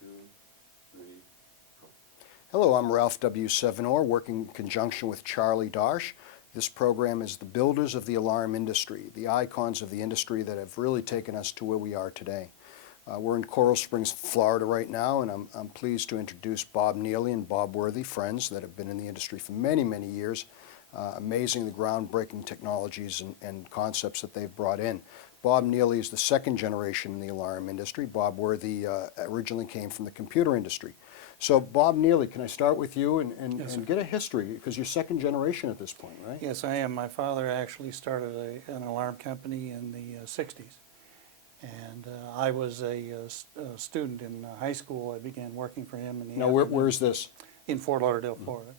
2, 3, go. Hello, I'm Ralph W. Sevenor, working in conjunction with Charlie Darsh. This program is the builders of the alarm industry, the icons of the industry that have really taken us to where we are today. We're in Coral Springs, Florida right now, and I'm pleased to introduce Bob Neely and Bob Worthy, friends that have been in the industry for many, many years. Amazing the groundbreaking technologies and concepts that they've brought in. Bob Neely is the second generation in the alarm industry. Bob Worthy originally came from the computer industry. So Bob Neely, can I start with you Yes, and get a history, because you're second generation at this point, right? Yes, I am. My father actually started an alarm company in the 60s. And I was a student in high school. I began working for him in the Now, where's this? in Fort Lauderdale, Florida.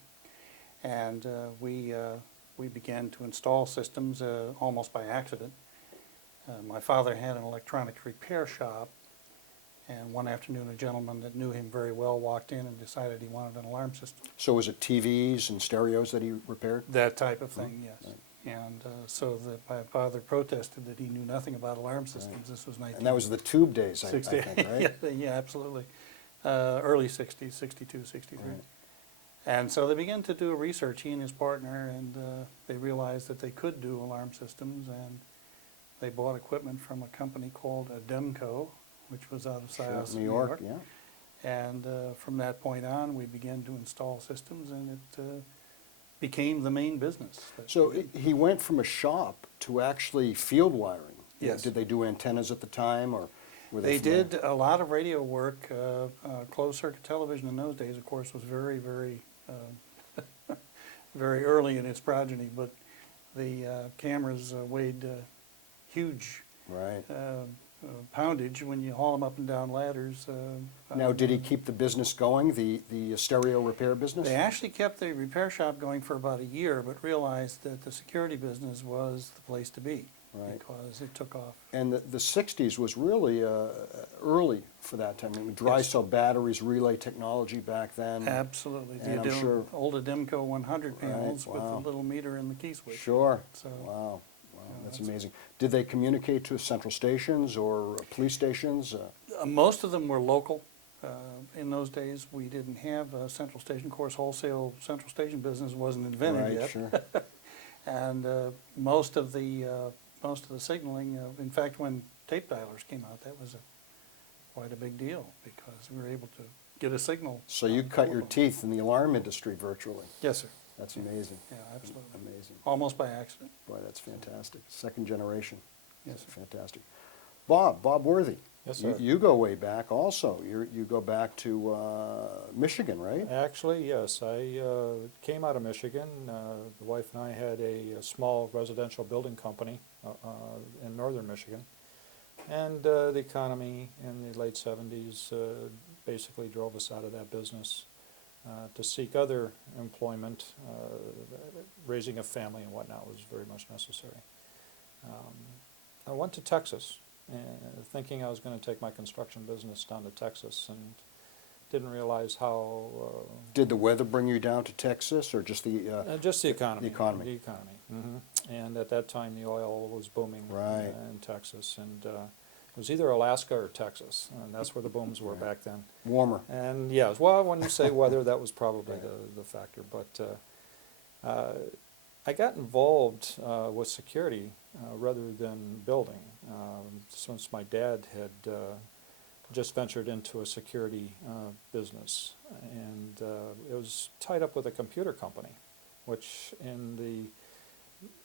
And we began to install systems almost by accident. My father had an electronics repair shop, and one afternoon a gentleman that knew him very well walked in and decided he wanted an alarm system. So was it TVs and stereos that he repaired? That type of thing, yes. Right. And so my father protested that he knew nothing about alarm systems. This was 1960. And that was the tube days, I think, right? Yeah, absolutely. Early 60s, 62, 63. Right. And so they began to do research, he and his partner, and they realized that they could do alarm systems, and they bought equipment from a company called Demco, which was out of Sure, Syosset, New York, yeah. And from that point on, we began to install systems, and it became the main business. So he went from a shop to actually field wiring. Yes. Did they do antennas at the time, or were They familiar? did a lot of radio work. Closed circuit television in those days, of course, was very, very, very early in its progeny, but the cameras weighed huge Right. poundage when you haul them up and down ladders. Now, did he keep the business going, the stereo repair business? They actually kept the repair shop going for about a year, but realized that the security business was the place to be. Right. Because it took off. And the 60s was really early for that time. I mean, dry Yes. cell batteries, relay technology back then. Absolutely. And I'm The sure- old Demco 100 panels with wow. a little meter in the key switch. Sure. So, Wow. Wow, that's that's- amazing. Did they communicate to central stations or police stations? Most of them were local. In those days, we didn't have a central station. Of course, wholesale central station business wasn't invented Right, yet. sure. And most of the signaling, in fact, when tape dialers came out, that was quite a big deal, because we were able to get a signal. So you on cut your telephone. teeth in the alarm industry virtually. Yes, sir. That's amazing. Yeah, absolutely. Amazing. Almost by accident. Boy, that's fantastic. Second generation. Yes, sir. Fantastic. Bob Worthy. Yes, You, sir. you go way back also. You go back to Michigan, right? Actually, yes. I came out of Michigan. The wife and I had a small residential building company in northern Michigan. And the economy in the late 70s basically drove us out of that business to seek other employment. Raising a family and whatnot was very much necessary. I went to Texas, thinking I was going to take my construction business down to Texas, and didn't realize how Did the weather bring you down to Texas, or just the? just the economy. The economy. The economy. And at that time, the oil was booming Right. in Texas, and it was either Alaska or Texas, and that's where the booms were back then. Warmer. And yes, well, when you say weather, that was probably the factor. But I got involved with security rather than building, since my dad had just ventured into a security business, and it was tied up with a computer company, which in the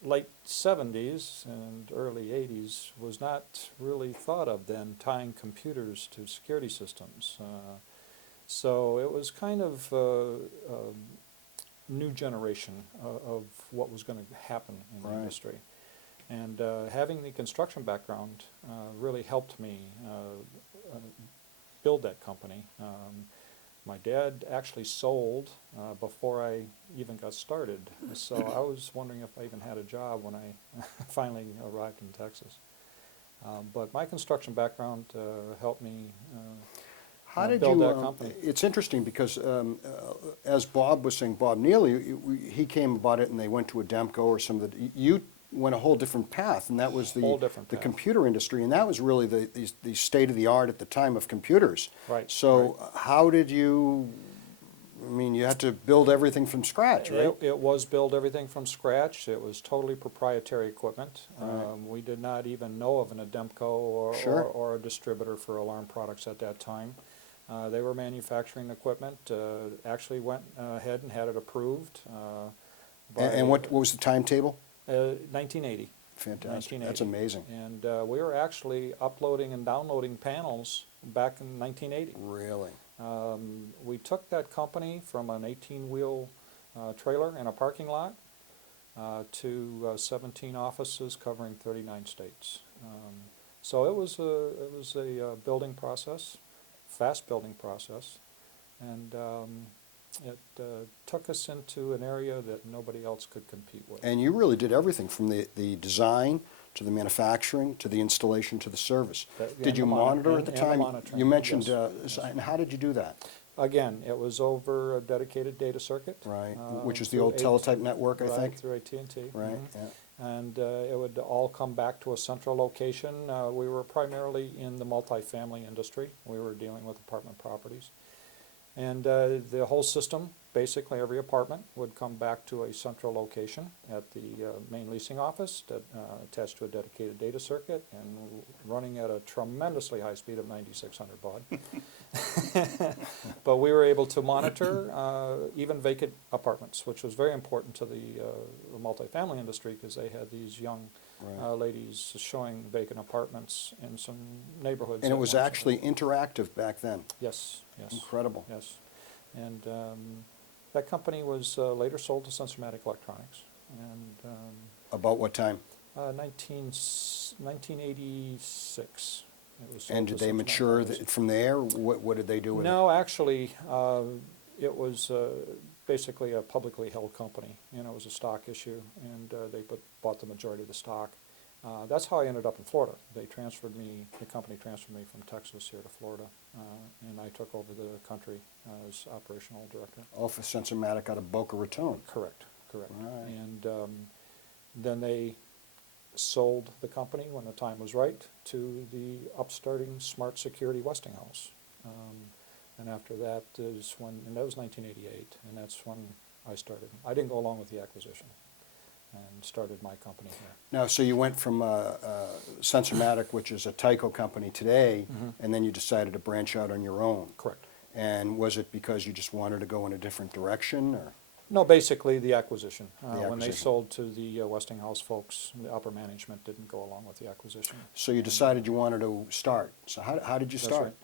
late 70s and early 80s was not really thought of then, tying computers to security systems. So it was kind of a new generation of what was going to happen in the Right. industry. And having the construction background really helped me build that company. My dad actually sold before I even got started, so I was wondering if I even had a job when I finally arrived in Texas. But my construction background helped me How did build you? that company. It's interesting because, as Bob was saying, Bob Neely, he came about it, and they went to a Demco or some of the. went a whole different path, and that was Whole different the path. computer industry, and that was really the state of the art at the time of computers. Right, So how did you? I mean, you had to build everything from scratch, right? It was built everything from scratch. It was totally proprietary equipment. Right. We did not even know of an Ademco Sure. or a distributor for alarm products at that time. They were manufacturing equipment, actually went ahead and had it approved. And what was the timetable? 1980. Fantastic. 1980. That's amazing. And we were actually uploading and downloading panels back in 1980. Really. We took that company from an 18-wheel trailer in a parking lot to 17 offices covering 39 states. So it was a building process, fast building process, and it took us into an area that nobody else could compete with. And you really did everything from the design to the manufacturing to the installation to the service. Did you monitor at the time? You mentioned, yes. and how did you do that? Again, it was over a dedicated data circuit. Right, which is the through old teletype network, I right, think? through AT&T. Right, mhm. yeah. And it would all come back to a central location. We were primarily in the multifamily industry. We were dealing with apartment properties. And the whole system, basically every apartment, would come back to a central location at the main leasing office that, attached to a dedicated data circuit and running at a tremendously high speed of 9,600 baud. But we were able to monitor even vacant apartments, which was very important to the multifamily industry because they had these young Right. ladies showing vacant apartments in some neighborhoods. And it that was weren't- actually interactive back then. Yes, yes. Incredible. Yes, and that company was later sold to Sensormatic Electronics, and About what time? 1986. It was sold And to did they Sensormatic mature Electronics. from there? What did they do with it? No, actually, it was basically a publicly held company. You know, it was a stock issue, and they bought the majority of the stock. That's how I ended up in Florida. The company transferred me from Texas here to Florida, and I took over the country as operational director. Oh, for Sensormatic out of Boca Raton. Correct. Right. And then they sold the company when the time was right to the upstarting Smart Security Westinghouse. And after that is when, and that was 1988, and that's when I started. I didn't go along with the acquisition and started my company here. Now, so you went from Sensormatic, which is a Tyco company today, and then you decided to branch out on your own. Correct. And was it because you just wanted to go in a different direction, or? No, basically the acquisition. When they acquisition. sold to the Westinghouse folks, the upper management didn't go along with the acquisition. So you decided you wanted to start. So how did you That's start?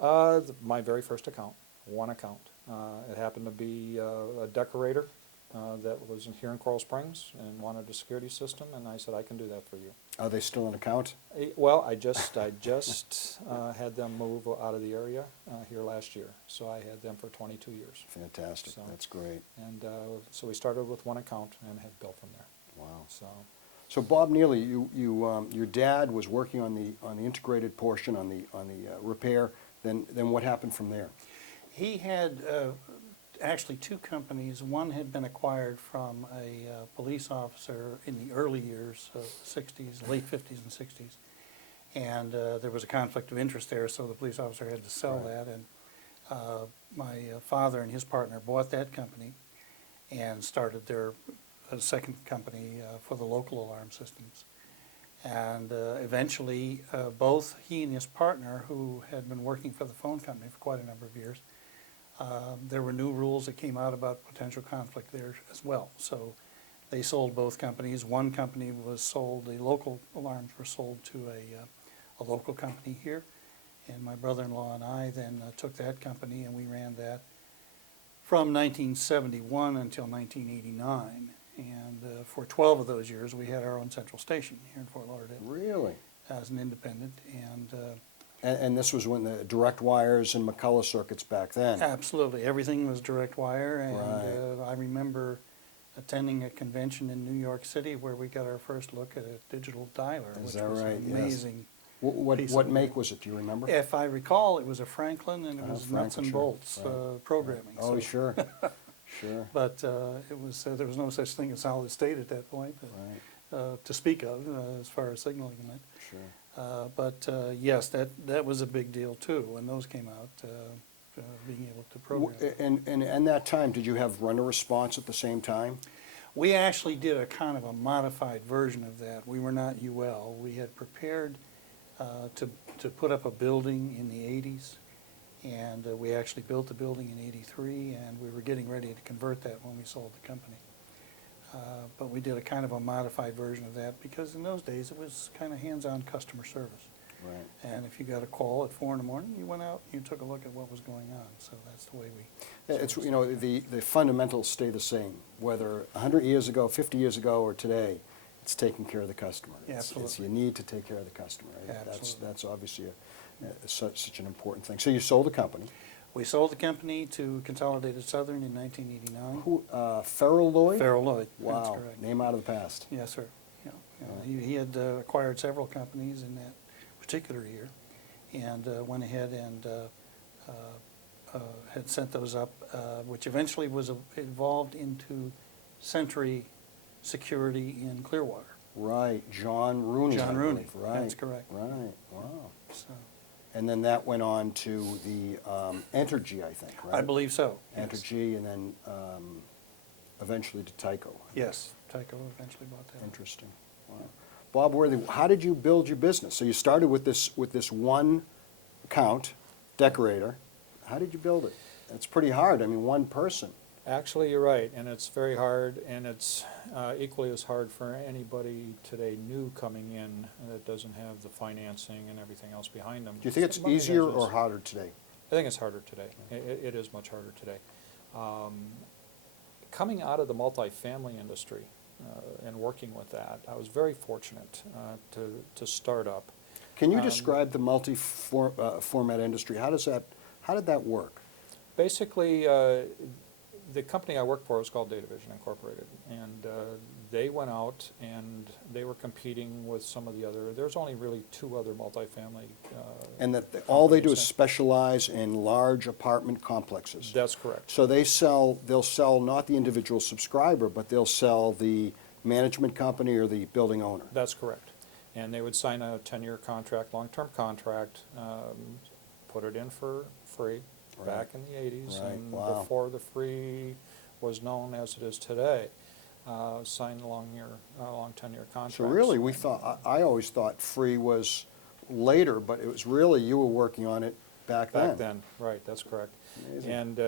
right. My very first account, one account. It happened to be a decorator that was here in Coral Springs and wanted a security system, and I said, I can do that for you. Are they still an account? Well, I just had them move out of the area here last year, so I had them for 22 years. Fantastic. So- That's great. And so we started with one account and have built from there. Wow. So So Bob Neely, your dad was working on the integrated portion on the repair. Then what happened from there? He had actually two companies. One had been acquired from a police officer in the early years of the 60s, late 50s and 60s. And there was a conflict of interest there, so the police officer had to sell Right. that. And my father and his partner bought that company and started their second company for the local alarm systems. And eventually, both he and his partner, who had been working for the phone company for quite a number of years, there were new rules that came out about potential conflict there as well. So they sold both companies. One company was sold, the local alarms were sold to a local company here. And my brother-in-law and I then took that company and we ran that from 1971 until 1989. And for 12 of those years, we had our own central station here in Fort Lauderdale Really? as an independent. And this was when the direct wires and McCullough circuits back then. Absolutely, everything was direct wire. And Right. I remember attending a convention in New York City where we got our first look at a digital dialer, Is which that was right? an Yes. amazing. What piece what of- make was it? Do you remember? If I recall, it was a Franklin and it was Franklin, nuts and sure. bolts Right. programming. Oh, so- sure. Sure. But it was there was no such thing as solid state at that point. But Right. to speak of as far as signaling went. Sure. But yes, that was a big deal too, when those came out, being able to program. And that time, did you have runner response at the same time? We actually did a kind of a modified version of that. We were not UL. We had prepared to put up a building in the 80s, and we actually built the building in 83, and we were getting ready to convert that when we sold the company. But we did a kind of a modified version of that because in those days it was kind of hands-on customer service. Right. And if you got a call at 4 in the morning, you went out, you took a look at what was going on. So that's the way we. It's, you know, the fundamentals stay the same, whether 100 years ago, 50 years ago, or today, it's taking care of the customer. Yeah, It's absolutely. you need to take care of the customer. Right? Absolutely. That's obviously such an important thing. So you sold the company. We sold the company to Consolidated Southern in 1989. Who, Farrell Lloyd? Farrell Lloyd, that's Wow, correct. name out of the past. Yes, sir. He had acquired several companies in that particular year, and went ahead and had sent those up, which eventually was evolved into Century Security in Clearwater. Right, John Rooney. John I Rooney, believe. Right. that's correct. Right, wow. So, And then that went on to the Entergy, I think, right? I believe so. Yes. Entergy, and then eventually to Tyco. Yes, Tyco eventually bought that. Interesting. Wow. Bob Worthy, how did you build your business? So you started with this one account, decorator. How did you build it? It's pretty hard. I mean, one person. Actually, you're right, and it's very hard, and it's equally as hard for anybody today new coming in that doesn't have the financing and everything else behind them. Do you think it's Money easier business. or harder today? I think it's harder today. It is much harder today. Coming out of the multifamily industry and working with that, I was very fortunate to start up. Can you describe the multi-format industry? How did that work? Basically, the company I worked for was called Data Vision Incorporated, and they went out and they were competing with some of the other. There's only really 2 other multifamily. And that all they do is companies. specialize in large apartment complexes. That's correct. So they'll sell not the individual subscriber, but they'll sell the management company or the building owner. That's correct. And they would sign a 10-year contract, long-term contract, put it in for free back in the 80s, Right. and Wow. before the free was known as it is today. Signed long 10-year contracts. So really, I always thought free was later, but it was really, you were working on it back then. Back then, right, that's correct. Amazing. And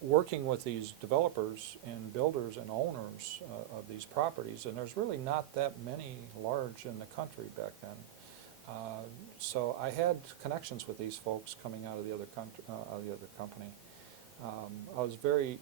working with these developers and builders and owners of these properties, and there's really not that many large in the country back then. So I had connections with these folks coming out of the other company. I was very